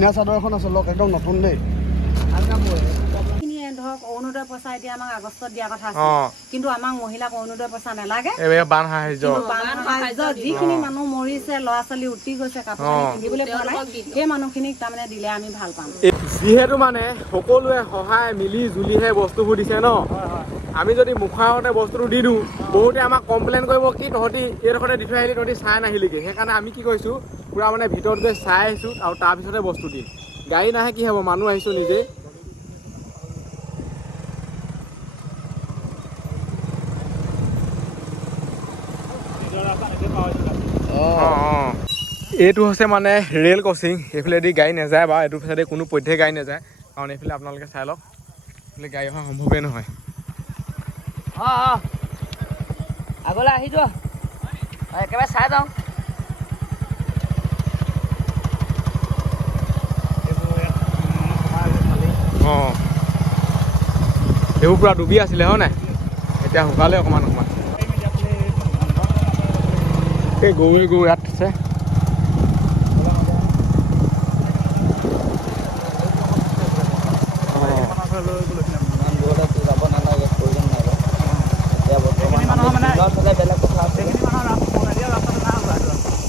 ধুনীয়া চাদৰ এখন আছে লওক একদম নতুন দেই ধৰক অৰুণোদয় পইচা এতিয়া আমাক আগষ্টত দিয়া কথা আছে কিন্তু আমাক মহিলাক অৰুণোদয় পইচা নালাগে বান সাহায্য যিখিনি মানুহ মৰিছে ল'ৰা ছোৱালী উটি গৈছে কাপোৰ কানি পিন্ধিবলৈ পোৱা নাই সেই মানুহখিনিক তাৰমানে দিলে আমি ভাল পাম যিহেতু মানে সকলোৱে সহায় মিলি জুলিহে বস্তুবোৰ দিছে ন আমি যদি মুখৰ আগতে বস্তুটো দি দিওঁ বহুতে আমাক কমপ্লেইন কৰিব কি তহঁতি এইডোখৰতে দি থৈ আহিলি তহঁতি চাই নাহিলিগৈ সেইকাৰণে আমি কি কৰিছোঁ পূৰা মানে ভিতৰত গৈ চাই আহিছোঁ আৰু তাৰপিছতে বস্তু দিম গাড়ী নাহে কি হ'ব মানুহ আহিছোঁ নিজে এইটো হৈছে মানে ৰেল ক্ৰচিং এইফালেদি গাড়ী নাযায় বা এইটো চাইডে কোনো পধ্যে গাড়ী নাযায় কাৰণ এইফালে আপোনালোকে চাই লওক এইফালে গাড়ী অহা সম্ভৱেই নহয় আগলৈ আহি যোৱা একেবাৰে চাই যাওঁ এইবোৰ পূৰা ডুবি আছিলে হয় নাই এতিয়া শুকালে অকণমান এই গৰু ইয়াত আছে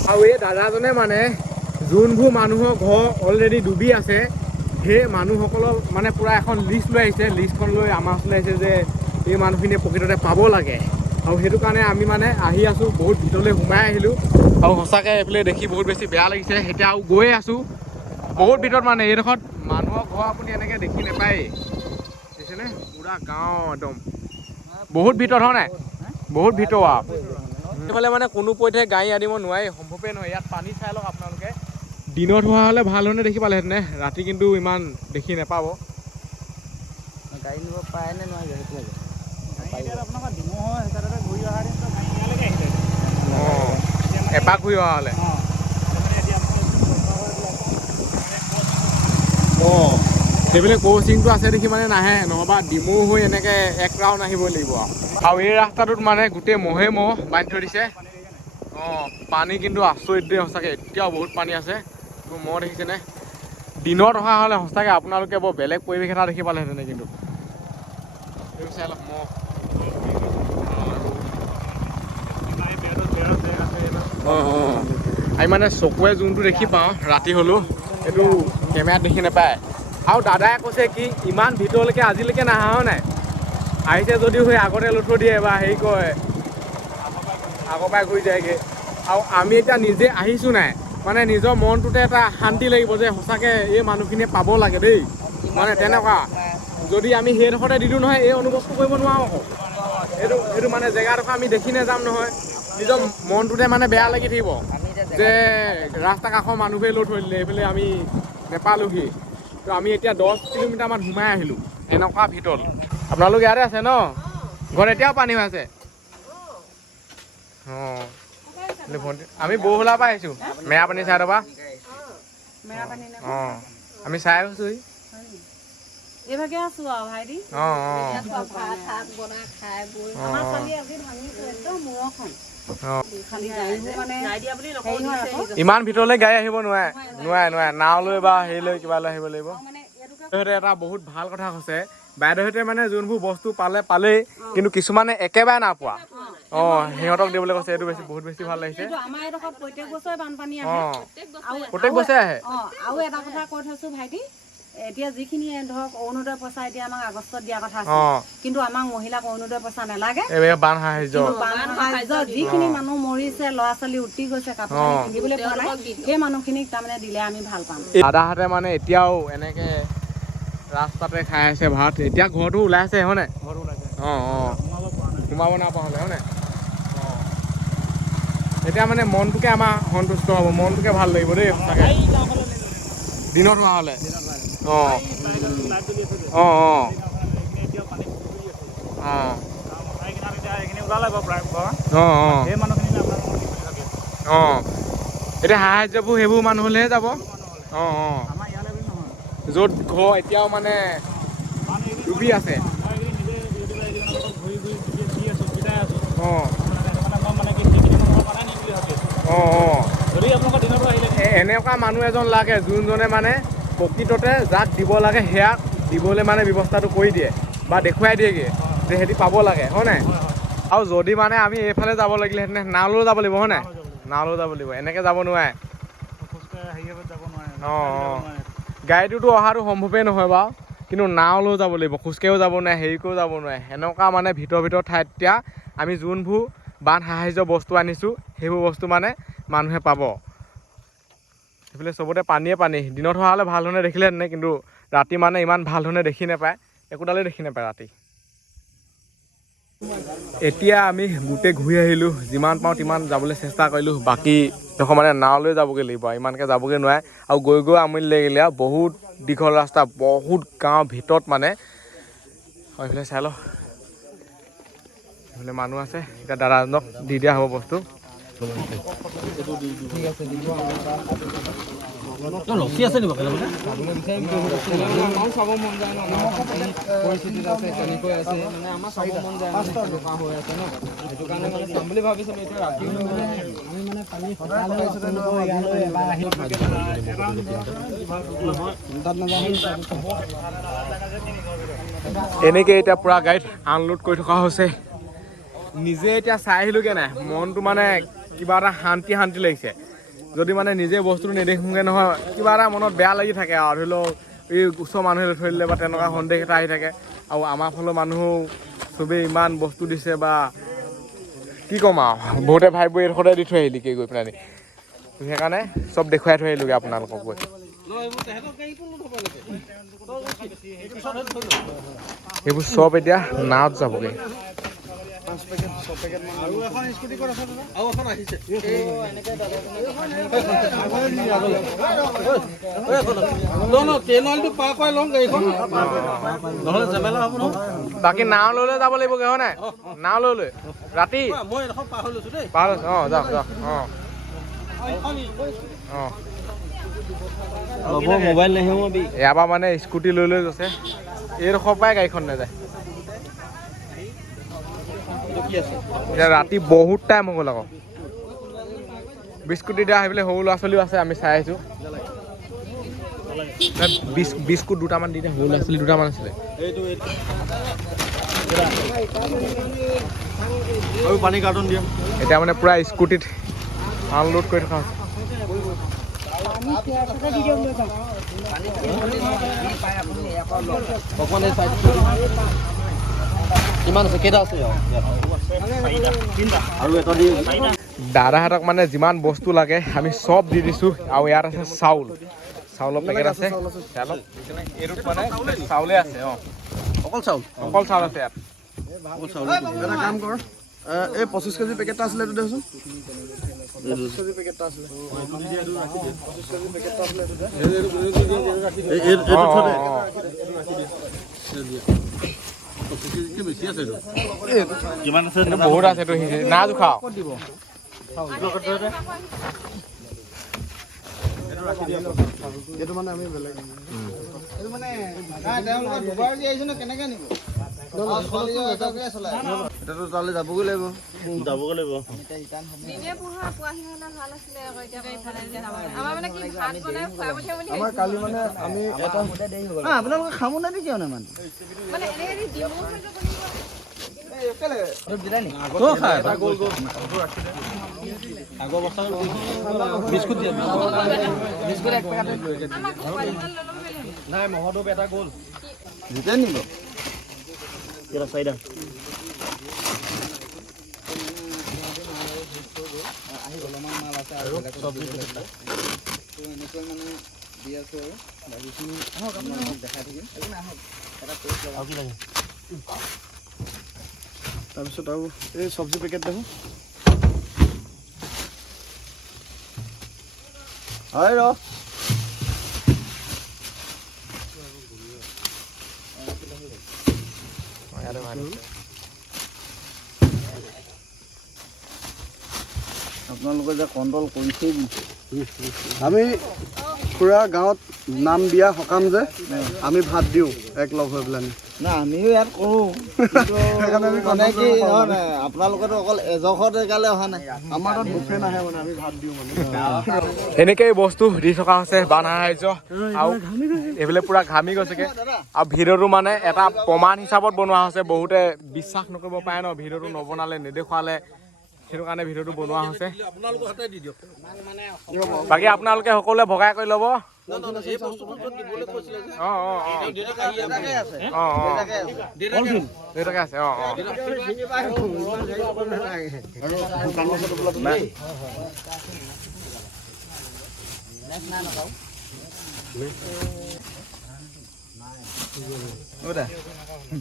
আৰু এই দাদাজনে মানে যোনবোৰ মানুহৰ ঘৰ অলৰেডি ডুবি আছে সেই মানুহসকলক মানে পূৰা এখন লিষ্ট লৈ আহিছে লিষ্টখন লৈ আমাৰ ওচৰলৈ আহিছে যে এই মানুহখিনিয়ে প্ৰকৃততে পাব লাগে আৰু সেইটো কাৰণে আমি মানে আহি আছোঁ বহুত ভিতৰলৈ সোমাই আহিলোঁ আৰু সঁচাকৈ এইফালে দেখি বহুত বেছি বেয়া লাগিছে এতিয়া আৰু গৈয়ে আছোঁ বহুত ভিতৰত মানে এইডোখৰত মানুহৰ ঘৰ আপুনি এনেকৈ দেখি নাপায়েই দেখিছেনে পূৰা গাঁও একদম বহুত ভিতৰত হয় নাই বহুত ভিতৰ এইফালে মানে কোনো পধ্যে গাড়ী আনিব নোৱাৰি সম্ভৱেই নহয় ইয়াত পানী চাই লওক আপোনালোকে দিনত হোৱা হ'লে ভাল ধৰণে দেখি পালেহেঁতেনে ৰাতি কিন্তু ইমান দেখি নাপাব গাড়ী নিব পাৰে নে নোৱাৰে এপাক ঘূৰি অহা হ'লে সেইফালে কচিংটো আছে দেখি মানে নাহে নহবা ডিমৌ হৈ এনেকৈ এক ৰাউণ্ড আহিবই লাগিব আৰু এই ৰাস্তাটোত মানে গোটেই মহে মহ বান্ধি থৈ দিছে পানী কিন্তু আচৰিত দেই সঁচাকৈ এতিয়াও বহুত পানী আছে মহ দেখিছেনে দিনত অহা হ'লে সঁচাকৈ আপোনালোকে বৰ বেলেগ পৰিৱেশ এটা দেখি পালেহেঁতেন কিন্তু চাই লওক মহ আমি মানে চকুৱে যোনটো দেখি পাওঁ ৰাতি হ'লেও সেইটো কেমেৰাত দেখি নাপায় আৰু দাদাই কৈছে কি ইমান ভিতৰলৈকে আজিলৈকে নাহা হয় নাই আহিছে যদিও সেই আগতে লৈ থৈ দিয়ে বা হেৰি কয় আগৰ পৰাই ঘূৰি যায়গৈ আৰু আমি এতিয়া নিজে আহিছোঁ নাই মানে নিজৰ মনটোতে এটা শান্তি লাগিব যে সঁচাকৈ এই মানুহখিনিয়ে পাব লাগে দেই মানে তেনেকুৱা যদি আমি সেইডোখৰতে দিলোঁ নহয় এই অনুভৱটো কৰিব নোৱাৰোঁ আকৌ এইটো মানে জেগাডোখৰ আমি দেখি নাযাম নহয় নিজৰ মনটোতে মানে বেয়া লাগি থাকিব যে ৰাস্তা কাষৰ মানুহবোৰে লৈ থৈ দিলে এইফালে আমি নেপালোঁহি তো আমি এতিয়া 10 কিলোমিটাৰমান সোমাই আহিলোঁ এনেকুৱা ভিতৰত আপোনালোক ইয়াতে আছে ন ঘৰত এতিয়াও পানী হৈ আছে আমি বৰহোলাৰ পৰা আহিছোঁ মেৰাপানী চাইডৰ পৰা আমি চাই আছোঁ এইভাগে আছো আৰু ভাইটি ইমান ভিতৰলৈ গাড়ী আহিব নোৱাৰে নাও লৈ বা হেৰি লৈ কিবা লৈ আহিব লাগিব এটা বহুত ভাল কথা কৈছে বাইদেউহঁতে মানে যোনবোৰ বস্তু পালেই কিন্তু কিছুমানে একেবাৰে নাপোৱা সিহঁতক দিবলৈ কৈছে এইটো বহুত বেছি ভাল লাগিছে প্ৰত্যেক বছৰে আহে আৰু এটা কথা কৈ থৈছো ভাইটি এতিয়া যিখিনি ধৰক অৰুণোদয় পইচা এতিয়া আমাক আগষ্টত দিয়া কথা আছে কিন্তু আমাক মহিলাক অৰুণোদয় পইচা নালাগে বান সাহায্য যিখিনি মানুহ মৰিছে ল'ৰা ছোৱালী উটি গৈছে কাপোৰ কানি পিন্ধিবলৈ পোৱা নাই সেই মানুহখিনিক তাৰমানে দিলে আমি ভাল পাম দাদাহঁতে মানে এতিয়াও এনেকে ৰাস্তাতে খাই আছে ভাত এতিয়া ঘৰটো ওলাই আছে হয় নাই সোমাব নাপোৱা হ'লে হয় নাই এতিয়া মানে মনটোকে আমাৰ সন্তুষ্ট হ'ব মনটোকে ভাল লাগিব দেই সঁচাকৈ দিনত হোৱা হ'লে এতিয়া সাহায্যবোৰ সেইবোৰ মানুহলৈহে যাব য'ত ঘৰ এতিয়াও মানে ডুবি আছে এনেকুৱা মানুহ এজন লাগে যোনজনে মানে প্ৰকৃততে যাক দিব লাগে সেয়াক দিবলৈ মানে ব্যৱস্থাটো কৰি দিয়ে বা দেখুৱাই দিয়েগৈ যে সিহঁতি পাব লাগে হয় নাই আৰু যদি মানে আমি এইফালে যাব লাগিলেহেঁতেন নাওলৈও যাব লাগিব হয় নাই নাওলৈও যাব লাগিব এনেকৈ যাব নোৱাৰে অঁ গাড়ীটোতো অহাটো সম্ভৱেই নহয় বাৰু কিন্তু নাওলৈও যাব লাগিব খোজকাঢ়িও যাব নোৱাৰে হেৰিকৈও যাব নোৱাৰে সেনেকুৱা মানে ভিতৰ ঠাইত এতিয়া আমি যোনবোৰ বান সাহাৰ্য বস্তু আনিছোঁ সেইবোৰ বস্তু মানে মানুহে পাব সেইফালে চবতে পানীয়ে পানী দিনত হোৱা হ'লে ভাল ধৰণে দেখিলেহেঁতেন কিন্তু ৰাতি মানে ইমান ভাল ধৰণে দেখি নাপায় একোডালেই দেখি নাপায় ৰাতি এতিয়া আমি গোটেই ঘূৰি আহিলোঁ যিমান পাওঁ তিমান যাবলৈ চেষ্টা কৰিলোঁ বাকী ডোখৰ মানে নাওলৈ যাবগৈ লাগিব ইমানকৈ যাবগৈ নোৱাৰে আৰু গৈ আমনি লাগিলে আৰু বহুত দীঘল ৰাস্তা বহুত গাঁৱৰ ভিতৰত মানে এইফালে চাই লওঁ এইফালে মানুহ আছে এতিয়া দাদাজনক দি দিয়া হ'ব বস্তু ৰখি আছে নিব পৰিস্থিতিত আছে কেনেকৈ আছে মানে আমাৰ চাব মন যায় দোকান হৈ আছে ন সেইটো কাৰণে মানে চাম বুলি ভাবিছিলোঁ এতিয়া ৰাতি আমি মানে পানী এনেকৈ এতিয়া পূৰা গাড়ীত আনলোড কৰি থকা হৈছে নিজে এতিয়া চাই আহিলোঁগৈ নাই মনটো মানে কিবা এটা শান্তি লাগিছে যদি মানে নিজে বস্তুটো নেদেখোঁগৈ নহয় কিবা এটা মনত বেয়া লাগি থাকে আৰু ধৰি লওক এই ওচৰৰ মানুহে থৈ দিলে বা তেনেকুৱা সন্দেহ এটা আহি থাকে আৰু আমাৰ ফালৰ মানুহো চবেই ইমান বস্তু দিছে বা কি ক'ম আৰু বহুতে ভাই বৈ এইডোখৰতে দি থৈ আহিলি কি গৈ পেলাই সেইকাৰণে চব দেখুৱাই থৈ আহিলোঁগৈ আপোনালোকক গৈ এইবোৰ চব এতিয়া নাৱত যাবগৈ বাকী নাও লৈ যাব লাগিবগৈ হয় নাই নাও লৈ ৰাতি পাৰ অঁ যাওক অঁ মোবাইল নাহে ইয়াৰ পৰা মানে স্কুটি লৈ গৈছে এইডোখৰ পৰাই গাড়ীখন নাযায় এতিয়া ৰাতি বহুত টাইম হৈ গ'ল আকৌ বিস্কুট দিয়া সেইফালে সৰু ল'ৰা ছোৱালীও আছে আমি চাই আহিছোঁ বিস্কুট দুটামান দি দিয়া সৰু ল'ৰা ছোৱালী দুটামান আছিলে পানী কাৰ্টুন দিয়া এতিয়া মানে পূৰা স্কুটিত আনলোড কৰি থকা হৈছে কিমান আছে কেইটা আছে আৰু এটা দি দাদাহঁতক মানে যিমান বস্তু লাগে আমি চব দি দিছোঁ আৰু ইয়াত আছে চাউলৰ পেকেট আছে এইটোত মানে চাউলে আছে অঁ অকল চাউল আছে ইয়াত এটা কাম কৰ এই 25 কেজি পেকেটটা আছিলে এইটো দেচোন 25 কেজি পেকেটটা আছিলে কিমান আছে বহুত আছে এইটো না জোখাও এইটো মানে আমি বেলেগ এইটো মানে তেওঁলোকে দুবাৰ যে আহিছে ন কেনেকৈ নিব এটাতো তালৈ যাবগৈ লাগিব আমাৰ কালি মানে আমি এটা আপোনালোকে খাব নাই কিয় নাই মানে বিস্কুট দিয়া নাই মহদব এটা গ'ল জিতে নিব চাৰিটা অলপমান মাল আছে আৰু চব্জি এনেকৈ মানে দি আছো আৰু বাকীখিনি দেখাই থাকিম আহক এটা পেষ্ট লগাওক কি লাগে তাৰপিছত আৰু এই চব্জি পেকেট দেখোন হয় ৰ আপোনালোকে যে কণ্ট্ৰল কৰিছেই আমি পুৰা গাঁৱত নাম দিয়া সকাম যে আমি ভাত দিওঁ এক লগ হৈ পেলাই না আমিও ইয়াত কৰোঁ কিন্তু মানে কি নহয় আপোনালোকেতো অকল এজখত একালে অহা নাই আমাৰ তাত বুফে নাহে মানে আমি ভাত দিওঁ মানে এনেকেই বস্তু দি থকা হৈছে বান সাহাৰ্য আৰু এইফালে পুৰা ঘামি গৈছেগে আৰু ভিডিঅ'টো মানে এটা প্ৰমাণ হিচাপত বনোৱা হৈছে বহুতে বিশ্বাস নকৰিব পাৰে ন ভিডিঅ'টো নবনালে নেদেখুৱালে সেইটো কাৰণে ভিডিঅ'টো বনোৱা হৈছে বাকী আপোনালোকে সকলোৱে ভগাই কৰি ল'ব দেউতাকে আছে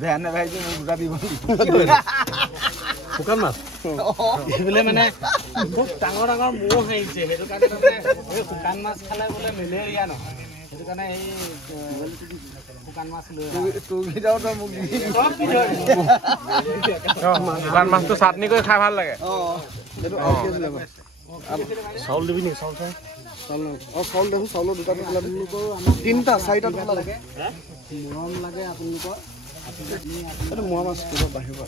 বেয়া নাপাইছে মোক বুজা দিব শুকান মাছ এইফালে মানে খুব ডাঙৰ ডাঙৰ মহ আহিছে সেইটো কাৰণে মানে এই শুকান মাছ খালে বোলে মেলেৰিয়া নহয় সেইটো কাৰণে এই শুকান মাছ লৈ শুকান মাছটো চাটনি কৰি খাই ভাল লাগে চাউল দিবি নেকি চাউল চাউল দেখোঁ চাউলৰ দুটা টোপোলা তিনিটা চাৰিটা টোপোলা লাগে মৰম লাগে আপোনালোকৰ এইটো মোৱা মাছ কিবা বাঢ়িব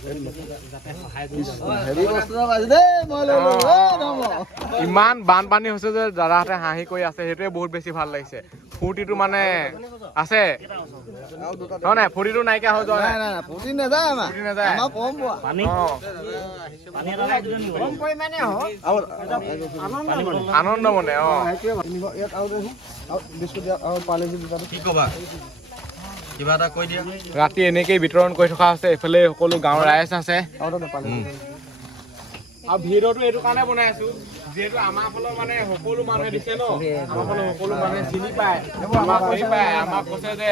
ইমান বানপানী হৈছে যে দাদাহঁতে হাঁহি কৰি আছে সেইটোৱে বহুত বেছি ভাল লাগিছে ফূৰ্তিটো মানে আছে নহয় নাই ফূৰ্তিটো নাইকিয়া হৈ যোৱা নাই ফুটি নাযায় আমাৰ ফূৰ্তি নাযায় আমাৰ কম পোৱা আনন্দ মনে ইয়াত আৰু দেখোঁ বিস্কুট আৰু পাৰ্লেজি দুটা কি ক'বা কিবা এটা কৈ দিয়া ৰাতি এনেকেই বিতৰণ কৰি থকা হৈছে এইফালে সকলো গাঁৱৰ ৰাইজ আছে আৰু পাৰ্লেজি আৰু ভিডিঅ'টো এইটো কাৰণে বনাই আছো যিহেতু আমাৰ ফালৰ মানে সকলো মানুহে দিছে ন আমাৰ ফালৰ সকলো মানুহে চিনি পায় আমাক চিনি পায় আমাক কৈছে যে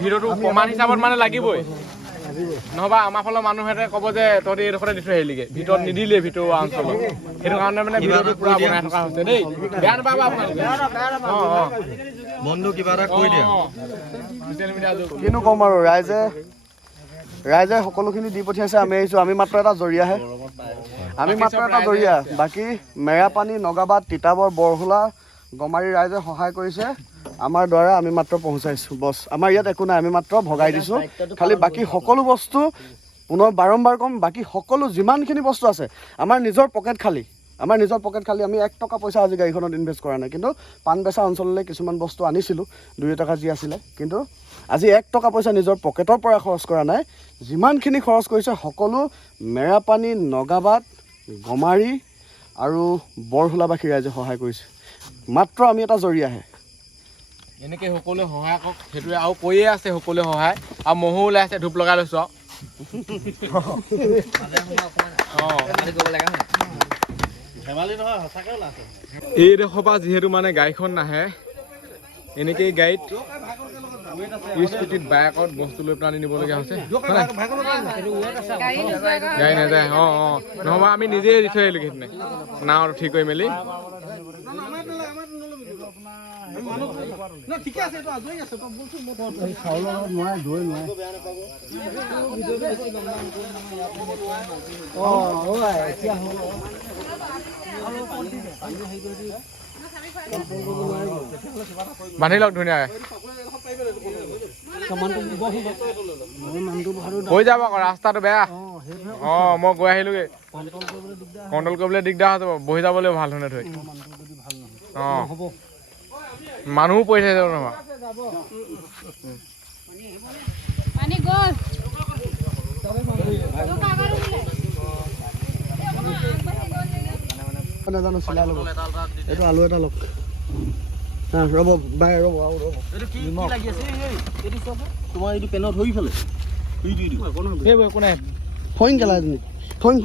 ভিডিঅ'টো প্ৰমাণ হিচাপত মানে লাগিবই নহবা আমাৰ ফালৰ মানুহে ক'ব যে তহঁতি এইডোখৰতে দি থৈ আহিলিগে ভিতৰত নিদিলে ভিতৰুৱা অঞ্চলত সেইটো কাৰণে মানে ভিডিঅ'টো পুৰা বনাই থকা হৈছে দেই বেয়া নাপাব আপোনালোকে বন্ধু কিবা এটা কৈ দিয়া ছ'চিয়েল মিডিয়া যুগ কিনো ক'ম আৰু ৰাইজে সকলোখিনি দি পঠিয়াইছে আমি আহিছোঁ আমি মাত্ৰ এটা জৰিয়াহে আমি মাত্ৰ এটা জৰিয়া বাকী মেৰাপানী নগাবাদ তিতাবৰ বৰহোলা গমাৰী ৰাইজে সহায় কৰিছে আমাৰ দ্বাৰা আমি মাত্ৰ পহুচাইছোঁ বছ আমাৰ ইয়াত একো নাই আমি মাত্ৰ ভগাই দিছোঁ খালি বাকী সকলো বস্তু পুনৰ বাৰম্বাৰ ক'ম বাকী সকলো যিমানখিনি বস্তু আছে আমাৰ নিজৰ পকেট খালী আমি 1 টকা পইচা আজি গাড়ীখনত ইনভেষ্ট কৰা নাই কিন্তু পাণ বেচা অঞ্চললৈ কিছুমান বস্তু আনিছিলোঁ 2 টকা যি আছিলে কিন্তু আজি 1 টকা পইচা নিজৰ পকেটৰ পৰা খৰচ কৰা নাই যিমানখিনি খৰচ কৰিছে সকলো মেৰাপানী নগাবাদ গমাৰী আৰু বৰহোলাবাসী ৰাইজে সহায় কৰিছে মাত্ৰ আমি এটা জৰিয়াহে এনেকে সকলোৱে সহায় কৰক সেইটোৱে আৰু কৈয়ে আছে সকলোৱে সহায় আৰু মহো ওলাই আছে ধূপ লগাই লৈছোঁ এইডোখৰ পৰা যিহেতু মানে গাড়ীখন নাহে এনেকেই গাড়ীত স্কুটিত বাইকত বস্তু লৈ পেলাই নিবলগীয়া হৈছে গাড়ী নাযায় নহবা আমি নিজেই দি থৈ আহিলোঁ সেইদিনা নাৱত ঠিক কৰি মেলি বান্ধি লওক ধুনীয়াকৈ হৈ যাব আকৌ ৰাস্তাটো বেয়া মই গৈ আহিলোগৈ কণ্ট্ৰল কৰিবলৈ দিগদাৰ হৈ যাব বহি যাবলৈ ভাল ধৰণে থৈ মানুহো পৰি থাকিব নহয় নাজানো চিলাই ল'ব এইটো আলু এটা লওক ৰ'ব বাই ৰ'ব তোমাৰ এইটো পেনত হৈ ফেলে একো নাই ফইন কেলাই তুমি ফইন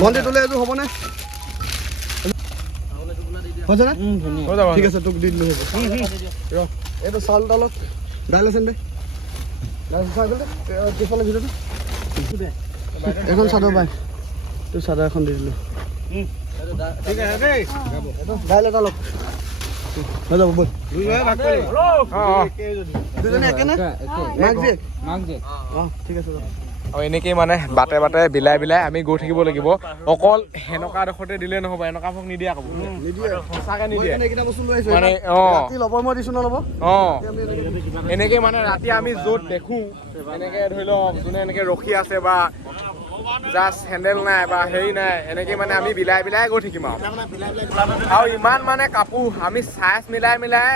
ভণ্টি তোলে এইটো হ'বনে হৈছেনে ঠিক আছে তোক দি দিলোঁ হ'ব ৰ এইটো চাউল তালত দাইল আছে দে পিছফালে ভিতৰটো এখন চাদৰ বাই তোৰ চাদৰ এখন দি দিলোঁ দাইল এটা লওক হৈ যাব বল দুজনে একেনে মাক জীয়েক অঁ ঠিক আছে আৰু এনেকেই মানে বাটে বাটে বিলাই বিলাই আমি গৈ থাকিব লাগিব। অকল সেনেকুৱা ডোখৰতে দিলে নহ'ব, এনেকুৱা ভোগ নিদিয়ে আকৌ, সঁচাকৈ নিদিয়ে মানে। এনেকৈ মানে ৰাতি আমি য'ত দেখোঁ এনেকৈ ধৰি লওক যোনে এনেকৈ ৰখি আছে বা জাষ্ট হেণ্ডেল নাই বা হেৰি নাই, এনেকৈ মানে আমি বিলাই বিলাই গৈ থাকিম আৰু ইমান মানে কাপোৰ আমি চাইজ মিলাই মিলাই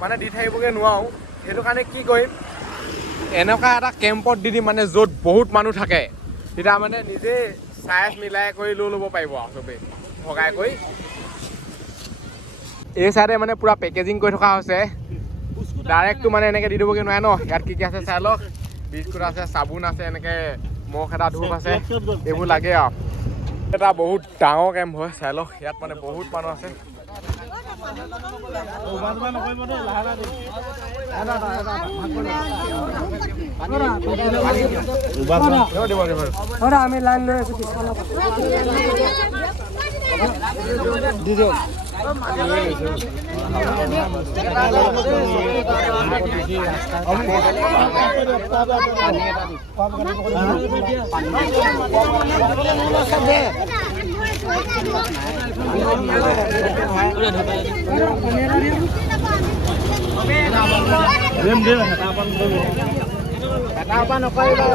মানে দি থাকিবগৈ নোৱাৰোঁ। সেইটো কাৰণে কি কৰিম, এনেকুৱা এটা কেম্পত দি দিম মানে য'ত বহুত মানুহ থাকে, তেতিয়া মানে নিজে চাইজ মিলাই কৰি লৈ ল'ব পাৰিব আৰু চবেই ভগাই কৰি। এই চাইডে মানে পুৰা পেকেজিং কৰি থকা হৈছে, ডাইৰেক্টটো মানে এনেকৈ দি দিবগৈ নোৱাৰে ন। ইয়াত কি কি আছে চাই লওক, বিস্কুট আছে, চাবোন আছে, এনেকৈ মহ এটা ধূপ আছে, এইবোৰ লাগে আৰু। এটা বহুত ডাঙৰ কেম্প হয়, চাই লওক ইয়াত মানে বহুত মানুহ আছে। আমি লাইন লৈ আছো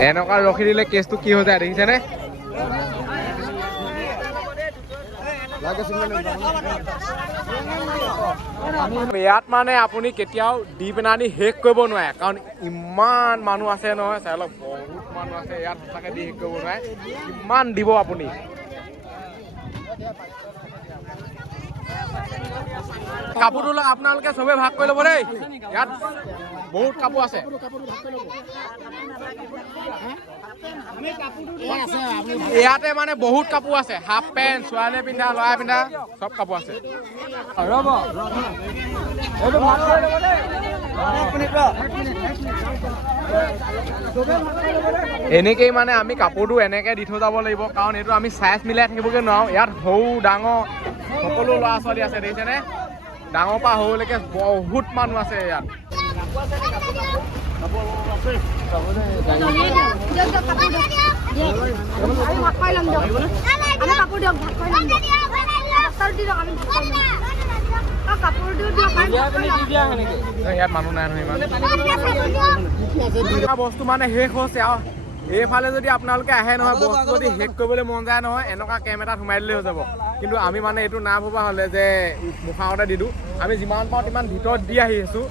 এনেকুৱা ৰখি দিলে কেছটো কি হৈ যায় দেখিছেনে? ইয়াত মানে আপুনি কেতিয়াও দি পেনানি শেষ কৰিব নোৱাৰে, কাৰণ ইমান মানুহ আছে নহয়। চাই লওক বহুত মানুহ আছে ইয়াত, সঁচাকৈ দি শেষ কৰিব নোৱাৰে, কিমান দিব আপুনি। কাপোৰটো আপোনালোকে চবেই ভাগ কৰি ল'ব দেই, ইয়াত বহুত কাপোৰ আছে। ইয়াতে মানে বহুত কাপোৰ আছে, হাফ পেণ্ট, ছোৱালীয়ে পিন্ধা, ল'ৰাই পিন্ধা চব কাপোৰ আছে। এনেকেই মানে আমি কাপোৰটো এনেকৈ দি থৈ যাব লাগিব, কাৰণ এইটো আমি চাইজ মিলাই থাকিবগৈ নোৱাৰোঁ। ইয়াত সৰু ডাঙৰ সকলো ল'ৰা ছোৱালী আছে দেখিছেনে, ডাঙৰ পৰা সৰুলৈকে বহুত মানুহ আছে ইয়াত। ইয়াত মানুহ নাই নহয় ইমান, বস্তু মানে শেষ হৈছে আৰু এইফালে যদি আপোনালোকে আহে নহয়, বস্তু যদি শেষ কৰিবলৈ মন যায় নহয়, এনেকুৱা কেম্প এটাত সোমাই দিলেই হৈ যাব। কিন্তু আমি মানে এইটো না ভবা হ'লে যে মুখাওঁতে দি দিওঁ, আমি যিমান পাওঁ তিমান ভিতৰত দি আহি আছোঁ।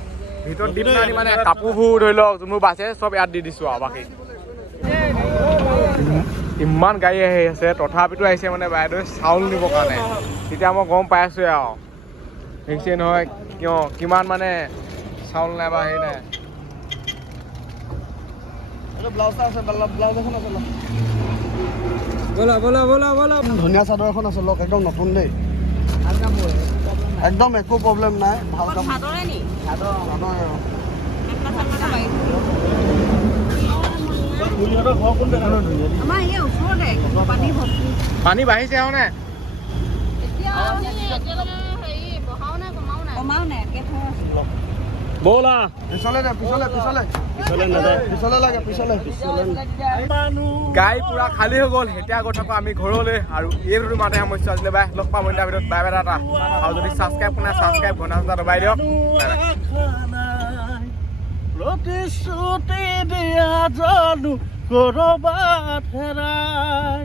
ভিতৰত দি পেলাই মানে কাপোৰবোৰ ধৰি লওক যোনবোৰ বাচে চব ইয়াত দি দিছোঁ আৰু। বাকী ইমান গাড়ী আহি আছে, তথাপিতো আহিছে মানে বাইদেৱে চাউল নিবৰ কাৰণে। তেতিয়া মই গম পাই আছোঁ আৰু দেখিছে নহয় কিমান মানে চাউল নাই বা হেৰি নাই। ধুনীয়া চাদৰ এখন আছে, লওক একদম নতুন দেই, একদম একো প্ৰব্লেম নাই, ভাল কাম। পানী বাঢ়িছে আৰু নে? ব'লা পিছলে দে, পিছলে পিছলে পিছলে লাগে, পিছলে গাড়ী পুৰা খালী হৈ গ'ল। এতিয়া গৈ থাকোঁ আমি ঘৰলৈ, আৰু এইটো মাতে সমস্যা আছিলে। বাই লগ পাব তাৰ ভিতৰত বাই বাই এটা, আৰু যদি ছাবস্ক্ৰাইব কৰা ছাবস্ক্ৰাইব ঘণ্টা চণ্টা দবাই দিয়ক। প্ৰতিশ্ৰুতি দিয়া জানো কৰবাত হেৰাই